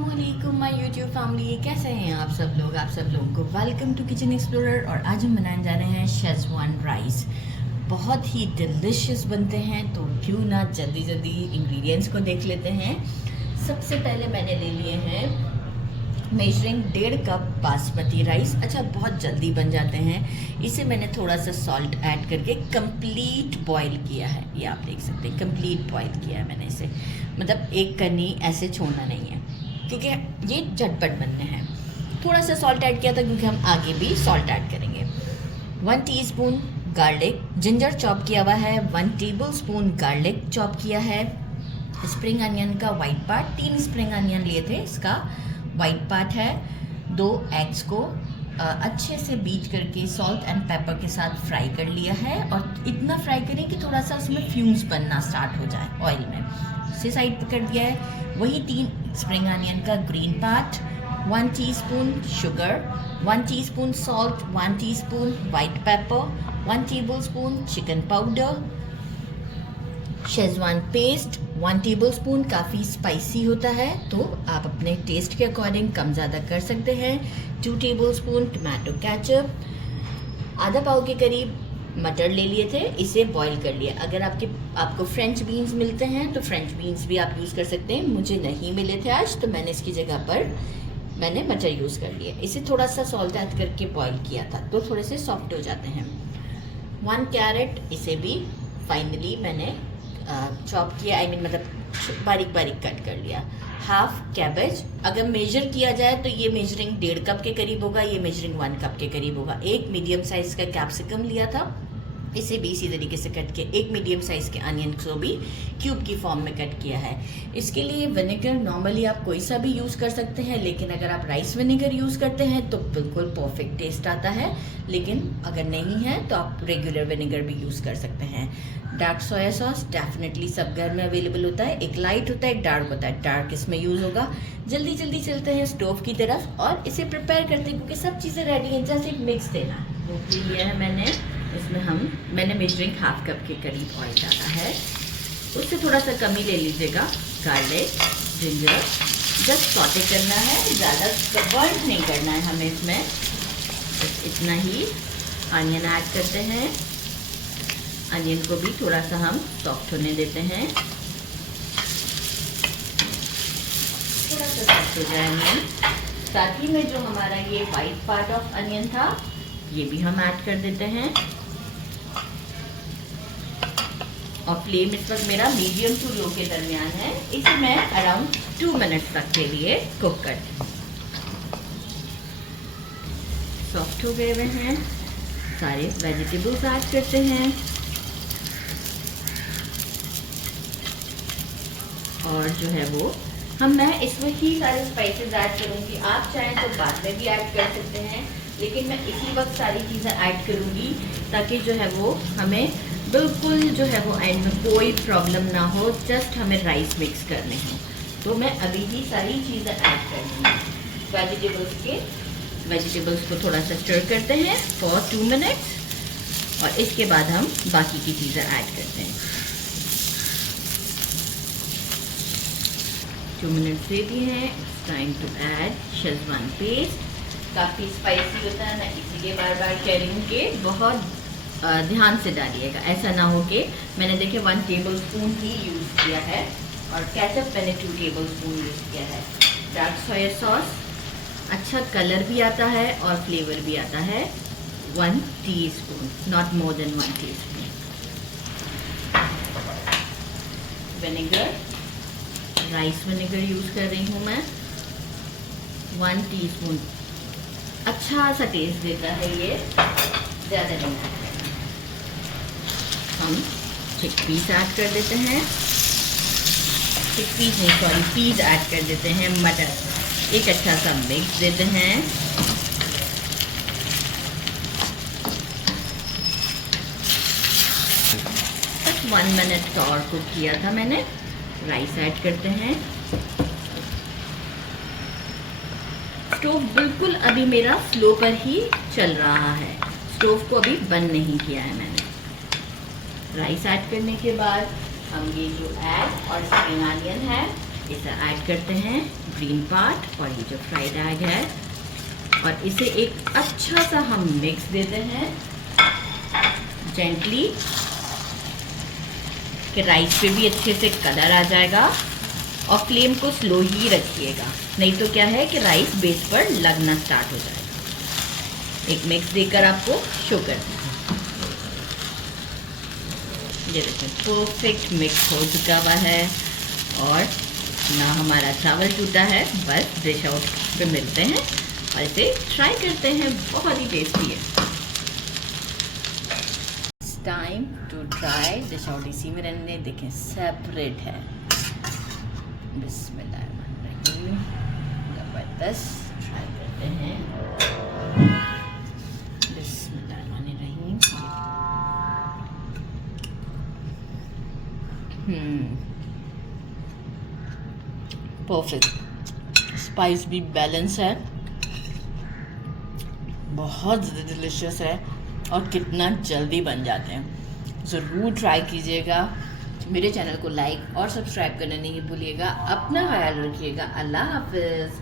अस्सलामुअलैकुम my YouTube family, कैसे हैं आप सब लोग। आप सब लोगों को वेलकम टू किचन एक्सप्लोरर। और आज हम बनाने जा रहे हैं शेजवान राइस। बहुत ही डिलिशियस बनते हैं, तो क्यों ना जल्दी जल्दी इंग्रेडिएंट्स को देख लेते हैं। सबसे पहले मैंने ले लिए हैं मेजरिंग 1.5 कप बासमती राइस। अच्छा, बहुत जल्दी बन जाते हैं। इसे मैंने थोड़ा सा सॉल्ट ऐड करके कंप्लीट बॉईल किया है। ये आप देख सकते हैं, कंप्लीट बॉईल किया है मैंने इसे। मतलब एक कनी ऐसे छोड़ना नहीं है, क्योंकि ये झटपट बनने हैं। थोड़ा सा सॉल्ट ऐड किया था, क्योंकि हम आगे भी सॉल्ट ऐड करेंगे। 1 टीस्पून गार्लिक जिंजर चॉप किया हुआ है। 1 टेबलस्पून गार्लिक चॉप किया है। स्प्रिंग अनियन का वाइट पार्ट, 3 स्प्रिंग अनियन लिए थे, इसका वाइट पार्ट है। 2 एग्स को अच्छे से बीट करके सॉल्ट एंड पेपर के साथ फ्राई कर लिया है। और इतना फ्राई करें कि थोड़ा सा उसमें फ्यूम्स बनना स्टार्ट हो जाए ऑयल में। इसे साइड पर कर दिया है। वही 3 स्प्रिंग अनियन का green part, 1 teaspoon sugar, 1 teaspoon salt, 1 teaspoon white paper, 1 tablespoon chicken powder, Schezwan paste 1 tablespoon. काफ़ी स्पाइसी होता है, तो आप अपने टेस्ट के अकॉर्डिंग कम ज़्यादा कर सकते हैं। 2 टेबलस्पून टमाटो केचप, आधा पाव के करीब मटर ले लिए थे, इसे बॉईल कर लिया। अगर आपको फ्रेंच बीन्स मिलते हैं तो फ्रेंच बीन्स भी आप यूज़ कर सकते हैं। मुझे नहीं मिले थे आज, तो मैंने इसकी जगह पर मैंने मटर यूज़ कर लिया। इसे थोड़ा सा सॉल्ट ऐड करके बॉईल किया था, तो थोड़े से सॉफ्ट हो जाते हैं। 1 कैरेट, इसे भी फाइनली मैंने चॉप किया, मतलब बारीक बारीक कट कर लिया। हाफ कैबेज, अगर मेजर किया जाए तो ये मेजरिंग 1.5 कप के करीब होगा, ये मेजरिंग 1 कप के करीब होगा। एक मीडियम साइज का कैप्सिकम लिया था, इसे भी इसी तरीके से कट किया। एक मीडियम साइज के अनियन को भी क्यूब की फॉर्म में कट किया है। इसके लिए विनेगर नॉर्मली आप कोई सा भी यूज़ कर सकते हैं, लेकिन अगर आप राइस विनेगर यूज़ करते हैं तो बिल्कुल परफेक्ट टेस्ट आता है। लेकिन अगर नहीं है तो आप रेगुलर विनेगर भी यूज़ कर सकते हैं। डार्क सोया सॉस डेफिनेटली सब घर में अवेलेबल होता है। एक लाइट होता है, एक डार्क होता है। डार्क इसमें यूज़ होगा। जल्दी जल्दी चलते हैं स्टोव की तरफ और इसे प्रिपेयर करते हैं, क्योंकि सब चीज़ें रेडी हैं। जैसे मिक्स देना है वो भी लिया है मैंने। इसमें मैंने मेजरिंग 1/2 कप के करीब ऑयल डाला है। उससे थोड़ा सा कम ही ले लीजिएगा। गार्लिक, जिंजर जस्ट सॉटे करना है, ज़्यादा बर्न नहीं करना है हमें इसमें। बस इतना ही। अनियन ऐड करते हैं। अनियन को भी थोड़ा सा हम सॉफ्ट होने देते हैं, थोड़ा सा सॉफ्ट हो जाए अनियन। साथ ही में जो हमारा ये वाइट पार्ट ऑफ अनियन था, ये भी हम ऐड कर देते हैं। और फ्लेम इस वक्त मेरा मीडियम टू लो के दरमियान है। इसे मैं अराउंड 2 मिनट्स तक के लिए कुक करती हूँ। सॉफ्ट हो गए हुए हैं, सारे वेजिटेबल्स ऐड करते हैं। और जो है वो मैं इसमें ही सारे स्पाइसेस ऐड करूँगी। आप चाहें तो बाद में भी ऐड कर सकते हैं, लेकिन मैं इसी वक्त सारी चीज़ें ऐड करूँगी, ताकि जो है वो हमें बिल्कुल जो है वो एंड में कोई प्रॉब्लम ना हो। जस्ट हमें राइस मिक्स करने हो, तो मैं अभी ही सारी चीज़ें ऐड करूँगी। वेजिटेबल्स को थोड़ा सा स्टर करते हैं फॉर 2 मिनट्स, और इसके बाद हम बाकी की चीज़ें ऐड करते हैं। 2 मिनट्स दे दिए हैं। It's time to add schezwan paste. काफ़ी स्पाइसी होता है, मैं इसीलिए बार बार कह रही हूँ कि बहुत ध्यान से डालिएगा। ऐसा ना हो कि मैंने देखे 1 टेबलस्पून ही यूज़ किया है, और केचप मैंने 2 टेबलस्पून यूज़ किया है। डार्क सोया सॉस, अच्छा कलर भी आता है और फ्लेवर भी आता है। 1 teaspoon, not more than 1 teaspoon. Vinegar, rice vinegar use कर रही हूँ मैं, 1 टीस्पून। अच्छा सा टेस्ट देता है ये, ज़्यादा नहीं आता। हम चिकपीस ऐड कर देते हैं। चिकपीस नहीं, सॉरी, पीस ऐड कर देते हैं। मटर, एक अच्छा सा मिक्स देते हैं। बस 1 मिनट का और कुक किया था मैंने। राइस ऐड करते हैं। स्टोव बिल्कुल अभी मेरा स्लो पर ही चल रहा है, स्टोव को अभी बंद नहीं किया है मैंने। राइस ऐड करने के बाद हम ये जो एग और स्प्रिंग अनियन है इसे ऐड करते हैं ग्रीन पार्ट और ये जो फ्राइड एग है, और इसे एक अच्छा सा हम मिक्स देते हैं जेंटली, कि राइस पे भी अच्छे से कलर आ जाएगा। और फ्लेम को स्लो ही रखिएगा, नहीं तो क्या है कि राइस बेस पर लगना स्टार्ट हो जाएगा। एक मिक्स देकर आपको शो करते हैं। ये देखिए परफेक्ट मिक्स हो चुका हुआ है और ना हमारा चावल टूटा है। बस डिश आउट पे मिलते हैं और इसे ट्राई करते हैं, बहुत ही टेस्टी है। Time to try dish out. इसी में रहने देखें सेपरेट है। बिस्मिल्लाहिर्रहमानिर्रहीम, ज़बरदस्त, ट्राई करते हैं। बिस्मिल्लाहिर्रहमानिर्रहीम। परफेक्ट, स्पाइस भी बैलेंस है, बहुत ज़्यादा डिलीशियस है और कितना जल्दी बन जाते हैं। ज़रूर ट्राई कीजिएगा। मेरे चैनल को लाइक और सब्सक्राइब करना नहीं भूलिएगा। अपना ख्याल रखिएगा। अल्लाह हाफ़िज़।